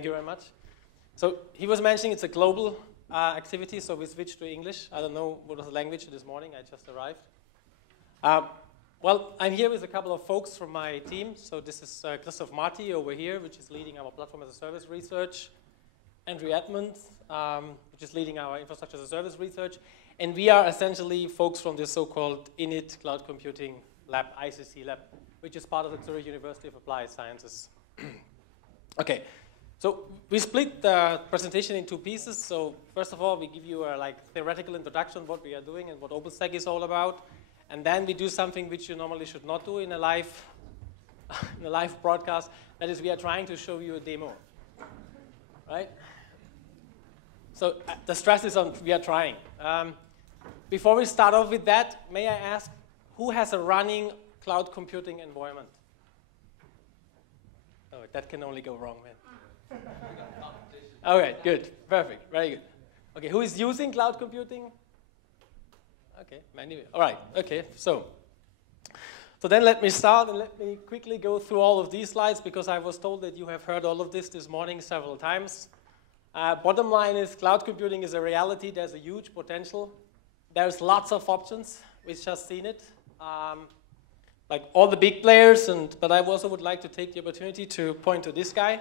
Thank you very much. So he was mentioning it's a global activity, so we switched to English. I don't know what was the language this morning. I just arrived. Well, I'm here with a couple of folks from my team. So this is Christoph Marti over here, which is leading our platform as a service research. Bohnert Edmonds, which is leading our infrastructure as a service research. And we are essentially folks from this so-called InIT Cloud Computing Lab, ICCLab, which is part of the Zurich University of Applied Sciences. Okay, so we split the presentation in two pieces. So first of all, we give you a theoretical introduction of what we are doing and what OpenStack is all about. And then we do something which you normally should not do in a live broadcast. That is, we are trying to show you a demo, right? So the stress is on we are trying. Before we start off with that, may I ask, who has a running cloud computing environment? Oh, that can only go wrong, man. Okay, good, perfect, very good. Okay, who is using cloud computing? Okay, many. All right, okay, so then let me start and let me quickly go through all of these slides because I was told that you have heard all of this morning several times. Bottom line is cloud computing is a reality. There's a huge potential. There's lots of options. We've just seen it. Like all the big players, but I also would like to take the opportunity to point to this guy,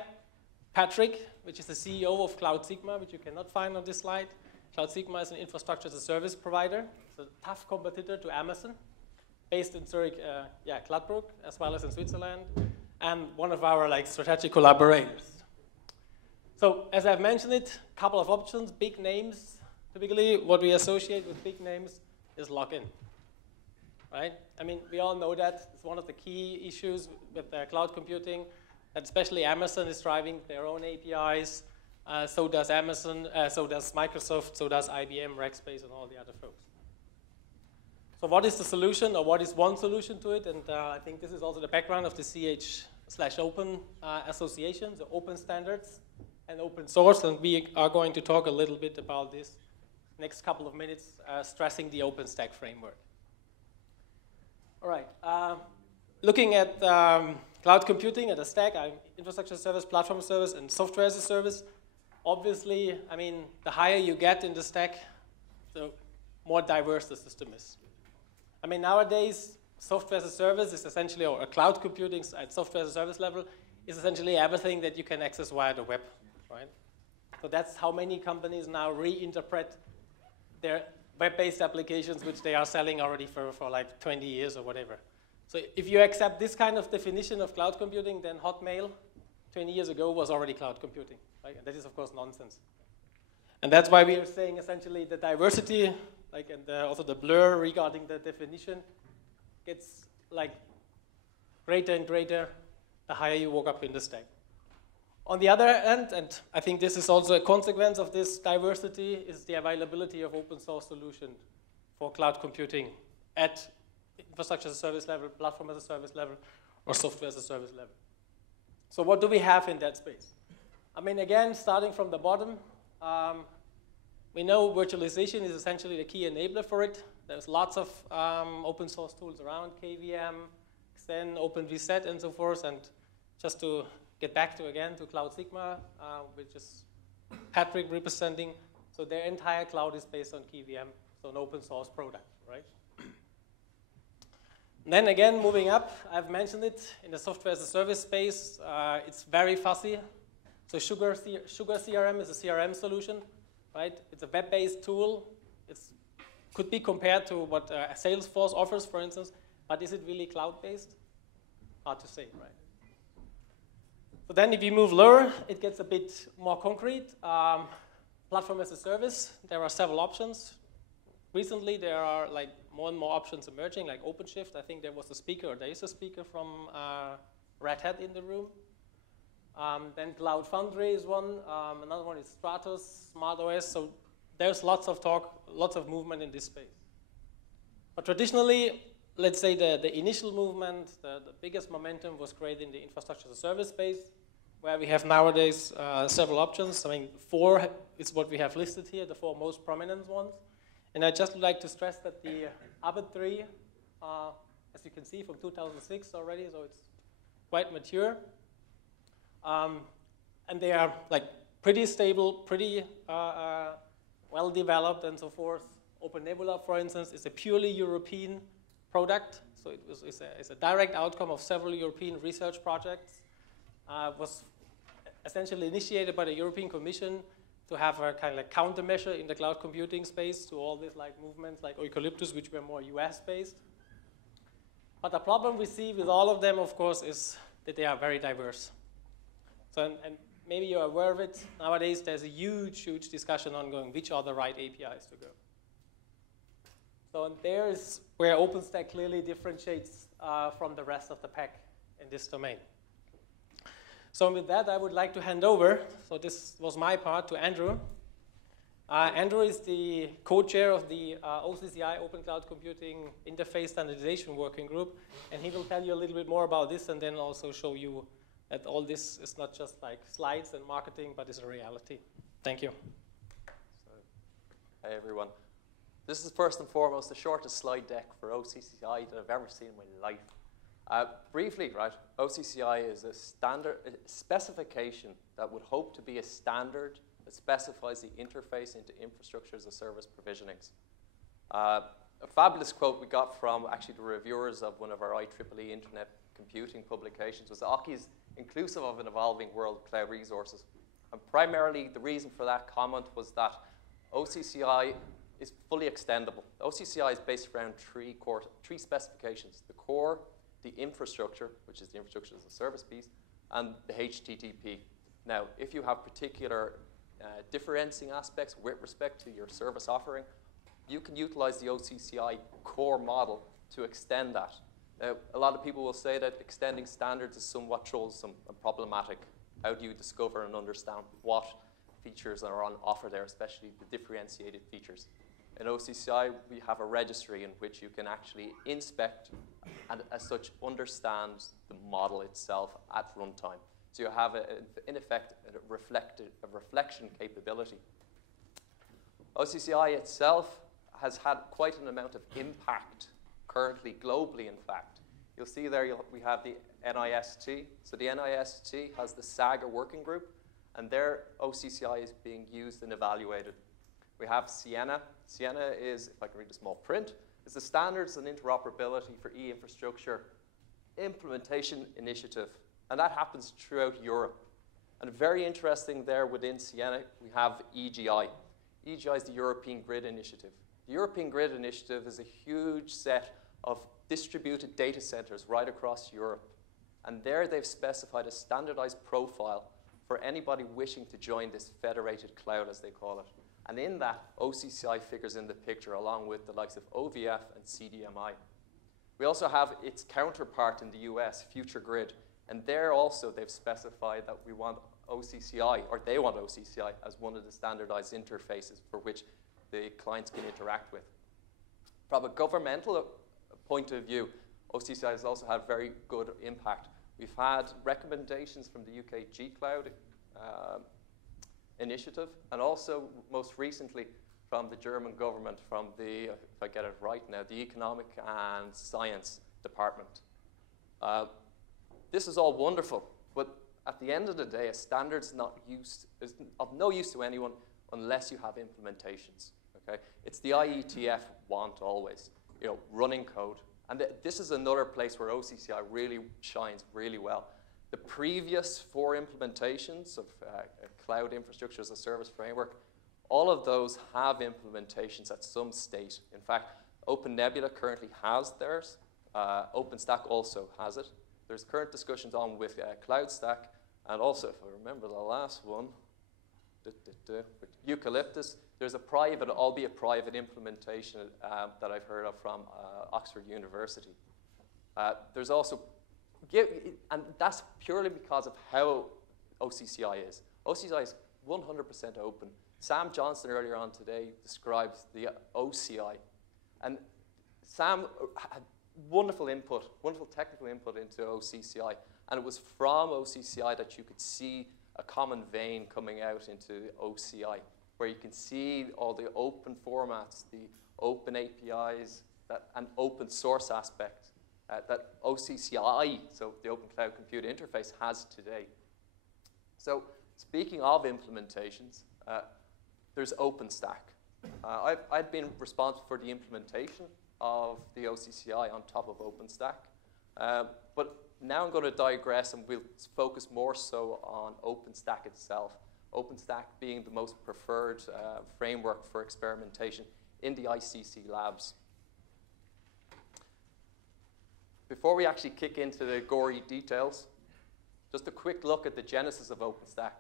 Patrick, which is the CEO of Cloud Sigma, which you cannot find on this slide. Cloud Sigma is an infrastructure as a service provider. It's a tough competitor to Amazon, based in Zurich, Gladbrook, as well as in Switzerland, and one of our strategic collaborators. So as I've mentioned it, a couple of options, big names. Typically, what we associate with big names is lock-in, right? I mean, we all know that. It's one of the key issues with cloud computing, that especially Amazon is driving their own APIs. So does Amazon, so does Microsoft, so does IBM, Rackspace, and all the other folks. So what is the solution, or what is one solution to it? And I think this is also the background of the CH/Open Association, the open standards and open source. And we are going to talk a little bit about this next couple of minutes, stressing the OpenStack framework. All right, looking at cloud computing at a stack, infrastructure as a service, platform as a service, and software as a service. Obviously, I mean, the higher you get in the stack, the more diverse the system is. I mean, nowadays, software as a service is essentially, or cloud computing at software as a service level, is essentially everything that you can access via the web, right? So that's how many companies now reinterpret their web-based applications, which they are selling already for like 20 years or whatever. So if you accept this kind of definition of cloud computing, then Hotmail 20 years ago was already cloud computing, right? And that is, of course, nonsense. And that's why we are saying essentially the diversity, and also the blur regarding the definition gets greater and greater the higher you walk up in the stack. On the other end, and I think this is also a consequence of this diversity, is the availability of open source solution for cloud computing at infrastructure as a service level, platform as a service level, or software as a service level. So what do we have in that space? I mean, again, starting from the bottom, we know virtualization is essentially the key enabler for it. There's lots of open source tools around, KVM, Xen, OpenVSet, and so forth. And just to get back to Cloud Sigma, which is Patrick representing. So their entire cloud is based on KVM, so an open source product, right? And then again, moving up, I've mentioned it, in the software as a service space, it's very fussy. So Sugar CRM is a CRM solution, right? It's a web-based tool. It could be compared to what Salesforce offers, for instance, but is it really cloud-based? Hard to say, right? So then if you move lower, it gets a bit more concrete. Platform as a service, there are several options. Recently, there are more and more options emerging, like OpenShift. I think there was a speaker, or there is a speaker from Red Hat in the room. Then Cloud Foundry is one. Another one is Stratus, SmartOS. So there's lots of talk, lots of movement in this space. But traditionally, let's say the initial movement, the biggest momentum was created in the infrastructure as a service space, where we have nowadays several options. I mean, 4 is what we have listed here, the 4 most prominent ones. And I'd just like to stress that the other 3, as you can see, from 2006 already, so it's quite mature. and they are like pretty stable, pretty well developed and so forth. OpenNebula, for instance, is a purely European product. So it's a direct outcome of several European research projects. Was essentially initiated by the European Commission to have a kind of like countermeasure in the cloud computing space to all these like movements like Eucalyptus, which were more US-based. But the problem we see with all of them, of course, is that they are very diverse. So, and maybe you're aware of it. Nowadays, there's a huge, huge discussion ongoing, which are the right APIs to go. So and there's where OpenStack clearly differentiates from the rest of the pack in this domain. So with that, I would like to hand over, so this was my part, to Andrew. Andrew is the co-chair of the OCCI Open Cloud Computing Interface Standardization Working Group, and he will tell you a little bit more about this and then also show you that all this is not just like slides and marketing, but is a reality. Thank you. Hey everyone. This is first and foremost the shortest slide deck for OCCI that I've ever seen in my life. Briefly, right, OCCI is a standard specification that would hope to be a standard that specifies the interface into infrastructure as a service provisionings. A fabulous quote we got from actually the reviewers of one of our IEEE Internet Computing publications was Oki is inclusive of an evolving world of cloud resources. And primarily the reason for that comment was that OCCI is fully extendable. OCCI is based around three specifications: the core, the infrastructure, which is the infrastructure as a service piece, and the HTTP. Now, if you have particular differentiating aspects with respect to your service offering, you can utilize the OCCI core model to extend that. Now, a lot of people will say that extending standards is somewhat troublesome and problematic. How do you discover and understand what features are on offer there, especially the differentiated features? In OCCI, we have a registry in which you can actually inspect and, as such, understand the model itself at runtime. So you have, in effect, a reflection capability. OCCI itself has had quite an amount of impact currently, globally, in fact. You'll see there we have the NIST. So the NIST has the SAGA working group, and their OCCI is being used and evaluated. We have Sienna. Sienna is, if I can read the small print, is the Standards and Interoperability for E-Infrastructure Implementation Initiative. And that happens throughout Europe. And very interesting there within Sienna, we have EGI. EGI is the European Grid Initiative. The European Grid Initiative is a huge set of distributed data centers right across Europe. And there they've specified a standardized profile for anybody wishing to join this federated cloud, as they call it. And in that, OCCI figures in the picture along with the likes of OVF and CDMI. We also have its counterpart in the US, Future Grid. And there also they've specified that we want OCCI, or they want OCCI, as one of the standardized interfaces for which the clients can interact with. From a governmental point of view, OCCI has also had very good impact. We've had recommendations from the UK G-Cloud initiative, and also most recently from the German government, from the, if I get it right now, the Economic and Science Department. This is all wonderful, but at the end of the day, a standard's is of no use to anyone unless you have implementations. Okay? It's the IETF want always, running code. And this is another place where OCCI really shines really well. The previous 4 implementations of Cloud Infrastructure as a Service framework, all of those have implementations at some state. In fact, OpenNebula currently has theirs. OpenStack also has it. There's current discussions on with CloudStack, and also, if I remember the last one, with Eucalyptus, there's a private, albeit private, implementation that I've heard of from Oxford University. There's also, and that's purely because of how OCCI is. OCCI is 100% open. Sam Johnson earlier on today describes the OCI. And Sam had wonderful input, wonderful technical input into OCCI. And it was from OCCI that you could see a common vein coming out into OCI, where you can see all the open formats, the open APIs, and open source aspect that OCCI, so the Open Cloud Computing Interface, has today. So Speaking of implementations, there's OpenStack. I've been responsible for the implementation of the OCCI on top of OpenStack. But now I'm going to digress and we'll focus more so on OpenStack itself. OpenStack being the most preferred framework for experimentation in the ICCLabs. Before we actually kick into the gory details, just a quick look at the genesis of OpenStack.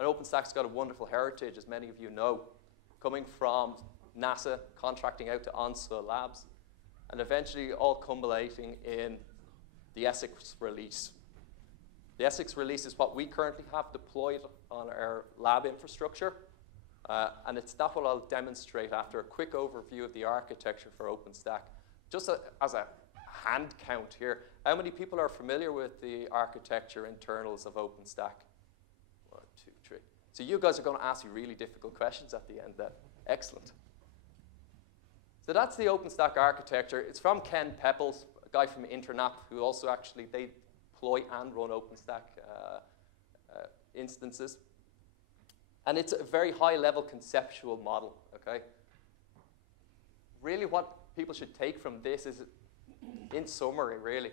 And OpenStack's got a wonderful heritage, as many of you know, coming from NASA, contracting out to ONSA labs, and eventually all culminating in the Essex release. The Essex release is what we currently have deployed on our lab infrastructure, and it's that what I'll demonstrate after a quick overview of the architecture for OpenStack. Just as a hand count here, how many people are familiar with the architecture internals of OpenStack? 1, 2, 3. So you guys are going to ask me really difficult questions at the end then. Excellent. So that's the OpenStack architecture. It's from Ken Pepples, a guy from Internap, who also actually, they deploy and run OpenStack instances. And it's a very high-level conceptual model, okay? Really what people should take from this is, in summary, really,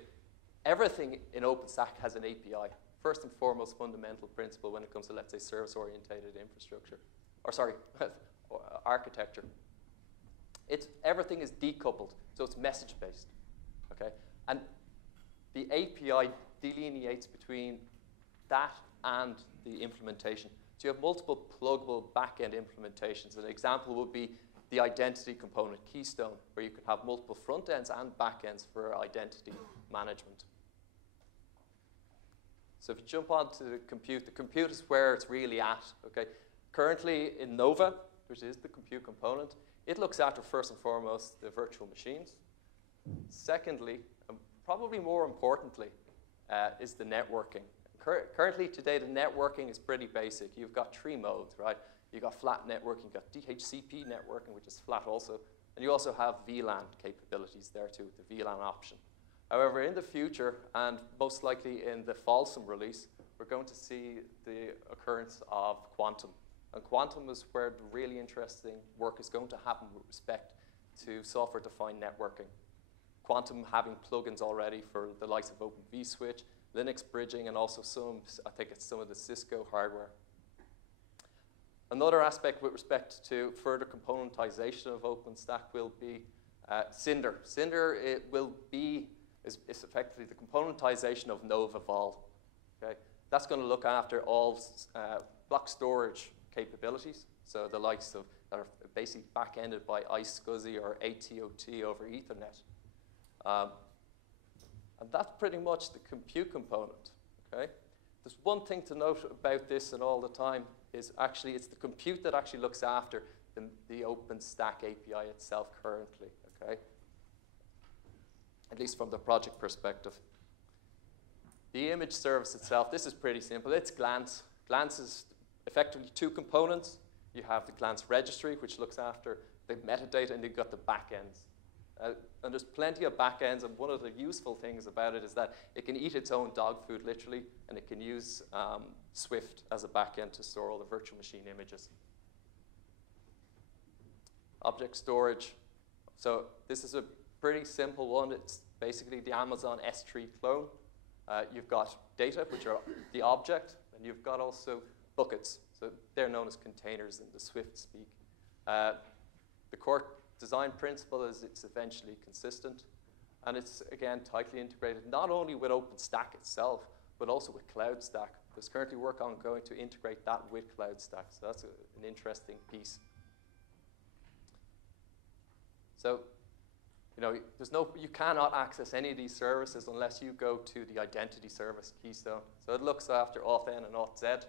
everything in OpenStack has an API. First and foremost fundamental principle when it comes to, let's say, service-oriented infrastructure, or sorry, architecture. Everything is decoupled, so it's message-based, okay? And the API delineates between that and the implementation. So you have multiple pluggable back-end implementations. An example would be the identity component, Keystone, where you can have multiple front ends and back ends for identity management. So if you jump onto the compute is where it's really at, okay? Currently in Nova, which is the compute component, it looks after first and foremost the virtual machines. Secondly, and probably more importantly, is the networking. Currently today, the networking is pretty basic. You've got 3 modes, right? You've got flat networking, you've got DHCP networking, which is flat also, and you also have VLAN capabilities there too, the VLAN option. However, in the future, and most likely in the Folsom release, we're going to see the occurrence of quantum. And quantum is where the really interesting work is going to happen with respect to software-defined networking. Quantum having plugins already for the likes of Open vSwitch, Linux bridging, and also I think it's some of the Cisco hardware. Another aspect with respect to further componentization of OpenStack will be Cinder. Cinder is effectively the componentization of Nova Vol. Okay? That's going to look after all block storage capabilities, so the likes of that are basically back-ended by iSCSI or ATOT over Ethernet. And that's pretty much the compute component, okay? There's one thing to note about this and all the time is actually it's the compute that actually looks after the OpenStack API itself currently, okay? At least from the project perspective. The image service itself, this is pretty simple. It's Glance. Glance is effectively 2 components. You have the Glance registry, which looks after the metadata, and you've got the backends. And there's plenty of backends, and one of the useful things about it is that it can eat its own dog food, literally, and it can use Swift as a backend to store all the virtual machine images. Object storage. So this is a pretty simple one. It's basically the Amazon S3 clone. You've got data, which are the object, and you've got also buckets. So they're known as containers in the Swift speak. The core design principle is it's eventually consistent, and it's, again, tightly integrated, not only with OpenStack itself, but also with CloudStack. There's currently work ongoing to integrate that with CloudStack, so that's an interesting piece. So, you know, you cannot access any of these services unless you go to the identity service, Keystone. So it looks after authn and authz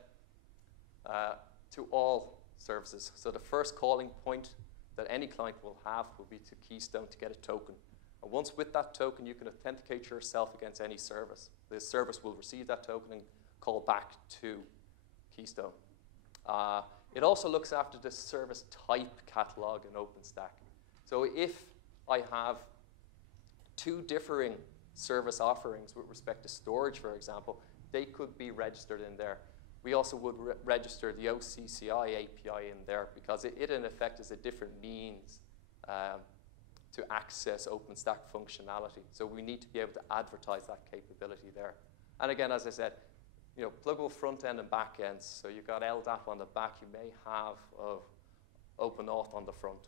to all services. So the first calling point that any client will have will be to Keystone to get a token. And once with that token, you can authenticate yourself against any service. The service will receive that token and call back to Keystone. It also looks after the service type catalog in OpenStack. So if I have 2 differing service offerings with respect to storage, for example, they could be registered in there. we also would register the OCCI API in there because it in effect is a different means to access OpenStack functionality. So we need to be able to advertise that capability there. And again, as I said, pluggable front end and back ends. So you've got LDAP on the back, you may have OpenAuth on the front.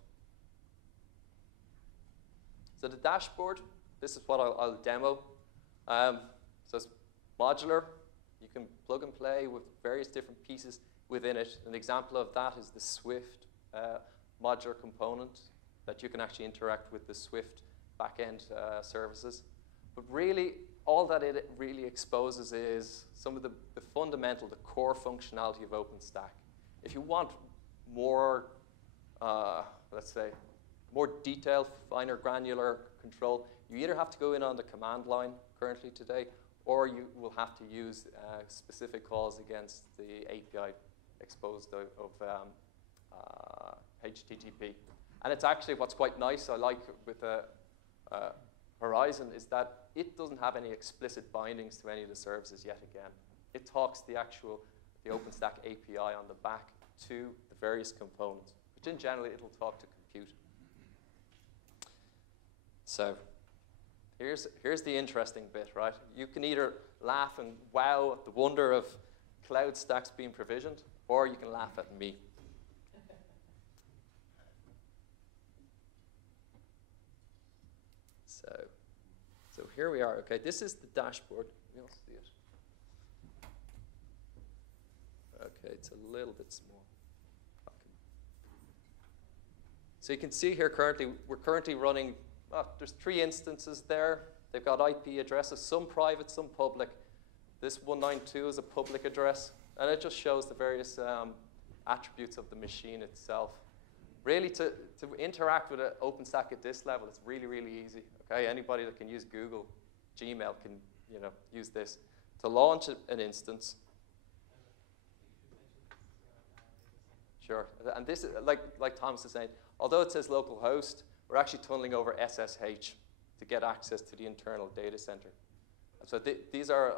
So the dashboard, this is what I'll demo. So it's modular. You can plug and play with various different pieces within it. An example of that is the Swift modular component that you can actually interact with the Swift backend services. But really, all that it really exposes is some of the fundamental, the core functionality of OpenStack. If you want more, let's say, more detailed, finer, granular control, you either have to go in on the command line currently today, or you will have to use specific calls against the API exposed of HTTP. And it's actually what's quite nice, I like with Horizon, is that it doesn't have any explicit bindings to any of the services yet again. It talks the OpenStack API on the back to the various components, which in general it'll talk to compute. So here's the interesting bit, right? You can either laugh and wow at the wonder of cloud stacks being provisioned, or you can laugh at me. So here we are. Okay, this is the dashboard. We all see it. Okay, it's a little bit small. Okay. So you can see here we're currently running, there's 3 instances there. They've got IP addresses, some private, some public. This 192 is a public address, and it just shows the various attributes of the machine itself. Really, to interact with an OpenStack at this level, it's really, really easy. Okay, anybody that can use Google, Gmail can use this. To launch an instance. Sure, and this is, like Thomas is saying, although it says local host, we're actually tunneling over SSH to get access to the internal data center. So these are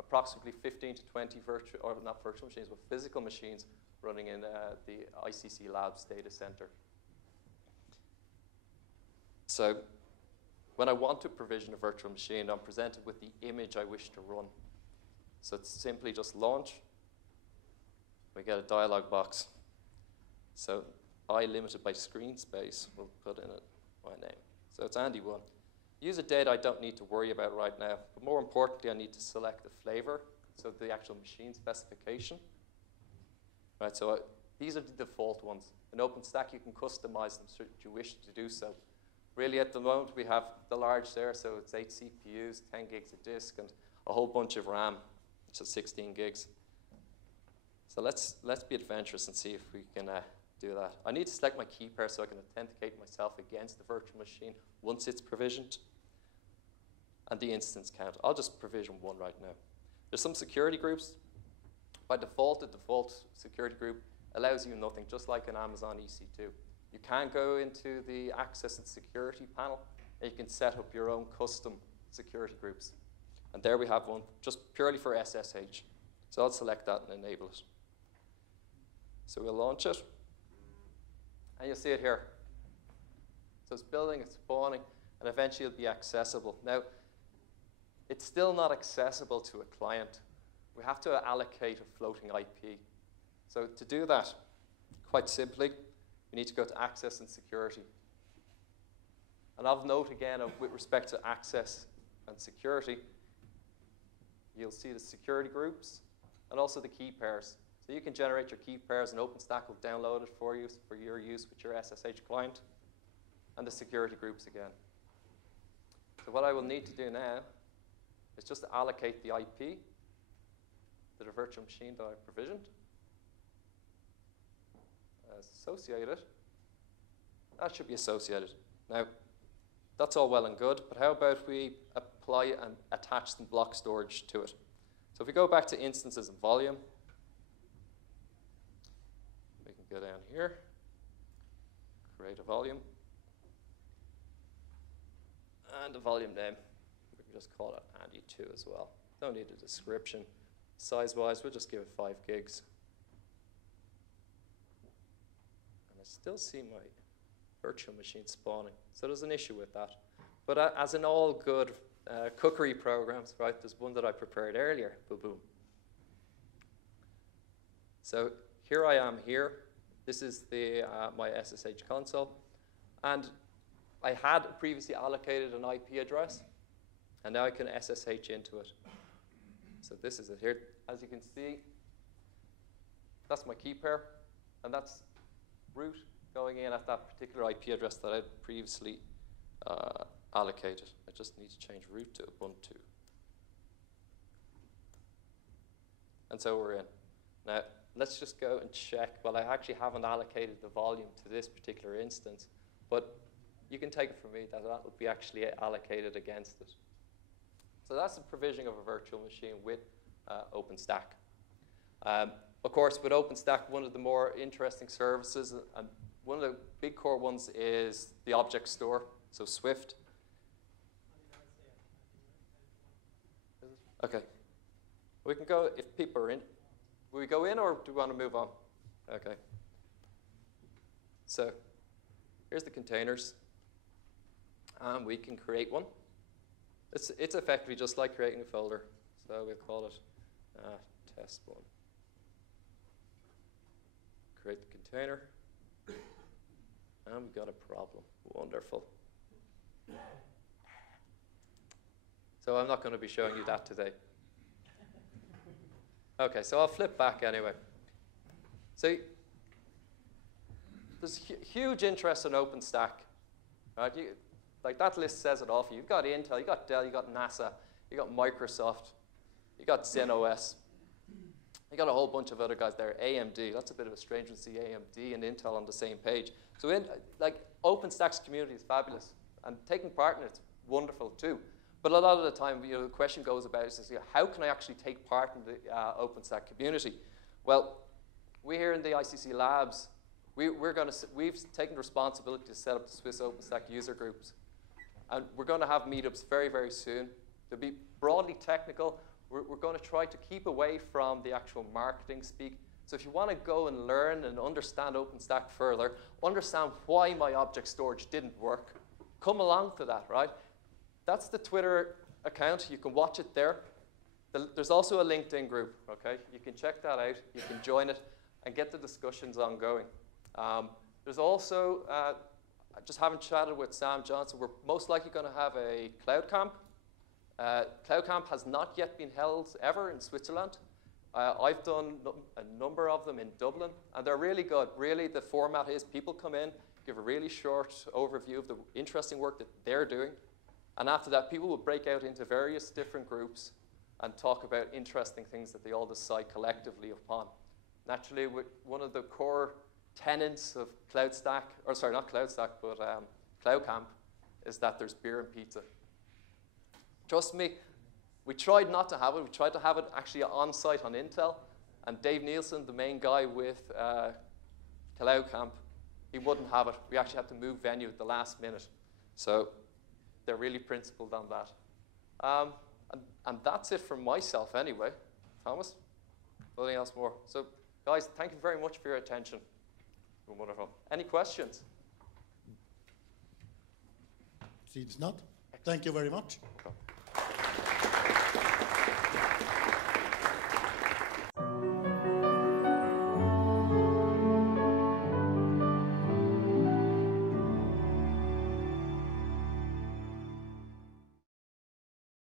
approximately 15 to 20 virtual, or not virtual machines, but physical machines running in the ICCLab's data center. So when I want to provision a virtual machine, I'm presented with the image I wish to run. So it's simply just launch. We get a dialog box. So I, limited by screen space, will put in my name. So it's Andy1. Use a date I don't need to worry about right now. But more importantly, I need to select the flavor, so the actual machine specification. Right, so these are the default ones. In OpenStack, you can customize them should you wish to do so. Really, at the moment, we have the large there, so it's 8 CPUs, 10 gigs of disk, and a whole bunch of RAM, which is 16 gigs. So let's be adventurous and see if we can do that. I need to select my key pair so I can authenticate myself against the virtual machine once it's provisioned. And the instance count. I'll just provision 1 right now. There's some security groups. By default, the default security group allows you nothing, just like in Amazon EC2. You can go into the access and security panel, and you can set up your own custom security groups. And there we have one, just purely for SSH. So I'll select that and enable it. So we'll launch it. And you'll see it here. So it's building, it's spawning, and eventually it'll be accessible. Now, it's still not accessible to a client. We have to allocate a floating IP. So to do that, quite simply, we need to go to access and security. And of note again, with respect to access and security, you'll see the security groups and also the key pairs. So you can generate your key pairs, and OpenStack will download it for you for your use with your SSH client, and the security groups again. So what I will need to do now is just to allocate the IP to the virtual machine that I provisioned. Associate it. That should be associated. Now, that's all well and good, but how about we apply and attach some block storage to it? So if we go back to instances and volume, we can go down here, create a volume, and a volume name. We can just call it Andy2 as well. Don't need a description. size-wise, we'll just give it 5 gigs. And I still see my virtual machine spawning. So there's an issue with that. But as in all good cookery programs, right, there's one that I prepared earlier. Boom. So here I am here. This is my SSH console. And I had previously allocated an IP address, and now I can SSH into it. So this is it here. As you can see, that's my key pair, and that's root going in at that particular IP address that I'd previously allocated. I just need to change root to Ubuntu. And so we're in. Now, let's just go and check. Well, I actually haven't allocated the volume to this particular instance, but you can take it from me that that will be actually allocated against it. So that's the provisioning of a virtual machine with OpenStack. Of course, with OpenStack, one of the more interesting services, and one of the big core ones is the object store, so Swift. Okay. We can go, if people are in. Will we go in, or do we want to move on? Okay. So here's the containers. And we can create one. It's effectively just like creating a folder. So we'll call it test1. Create the container. And we've got a problem. Wonderful. So I'm not going to be showing you that today. Okay, so I'll flip back anyway. So there's huge interest in OpenStack. Right? Like that list says it all for you. You've got Intel, you've got Dell, you've got NASA, you've got Microsoft, you've got ZenOS. You've got a whole bunch of other guys there. AMD, that's a bit of a strange one to see AMD and Intel on the same page. So OpenStack's community is fabulous. And taking part in it's wonderful too. But a lot of the time, the question goes about is, how can I actually take part in the OpenStack community? Well, we here in the ICCLabs, we've taken responsibility to set up the Swiss OpenStack user groups. And we're going to have meetups very, very soon. They'll be broadly technical. We're going to try to keep away from the actual marketing speak. So if you want to go and learn and understand OpenStack further, understand why my object storage didn't work, come along to that, right? That's the Twitter account. You can watch it there. There's also a LinkedIn group, okay? You can check that out. You can join it and get the discussions ongoing. There's also, I just haven't chatted with Sam Johnson. We're most likely going to have a cloud camp. Cloud camp has not yet been held ever in Switzerland. I've done a number of them in Dublin, and they're really good. Really, the format is people come in, give a really short overview of the interesting work that they're doing. And after that, people will break out into various different groups and talk about interesting things that they all decide collectively upon. Naturally, one of the core tenets of CloudStack, or sorry, not CloudStack, but Cloud Camp, is that there's beer and pizza. Trust me, we tried not to have it. We tried to have it actually on site on Intel. And Dave Nielsen, the main guy with Cloud Camp, he wouldn't have it. We actually had to move venue at the last minute. So they're really principled on that. And that's it from myself anyway. Thomas? Nothing else more. So guys, thank you very much for your attention. Wonderful. Any questions? Seems not. Thank you very much. Okay.